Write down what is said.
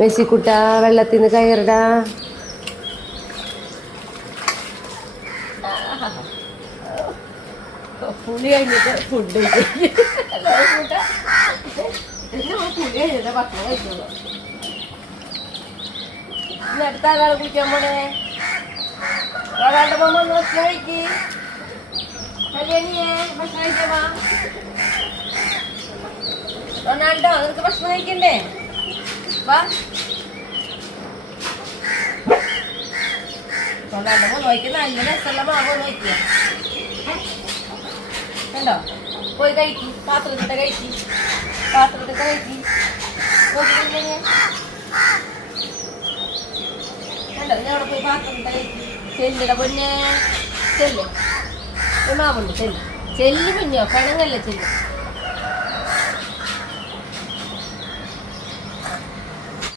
മെസ്സിക്കുട്ട വെള്ളത്തിൽ നിന്ന് കയറടാ. പുളി കഴിഞ്ഞിട്ട് ഫുഡ് പുളി കഴിഞ്ഞിട്ട് ഭക്ഷണം കഴിച്ചോളൂ. ഇന്ന് അടുത്ത ആളാണ് കുളിക്കാൻ പോണേ. ഒരാളുടെ പോകുമ്പോ ഒന്ന് ഭക്ഷണം കഴിക്ക്. കല്യാണിയെ ഭക്ഷണം കഴിക്കാ. റൊണാൾഡോ നിനക്ക് ഭക്ഷണം കഴിക്കണ്ടേ? വാ. റൊണാൾഡോ നോക്കി നല്ല രസമുള്ള മാവോ നോക്കിയ കണ്ടോ? പോയി കഴിക്കി. പാത്രത്തിട്ട് കഴിക്കി. പാത്രത്തിട്ട് കഴിക്കി. നോക്കിയില്ലേ? കണ്ടോ? ഞാൻ അവിടെ പോയി പാത്രത്തിട്ട് കഴിക്കി. ചെല്ലിട പൊന്നെ. ചെല്ല് മാവുണ്ട്. ചെല്ല് ചെല്ല് കുഞ്ഞോ. കണങ്ങല്ല ചെല്ല്.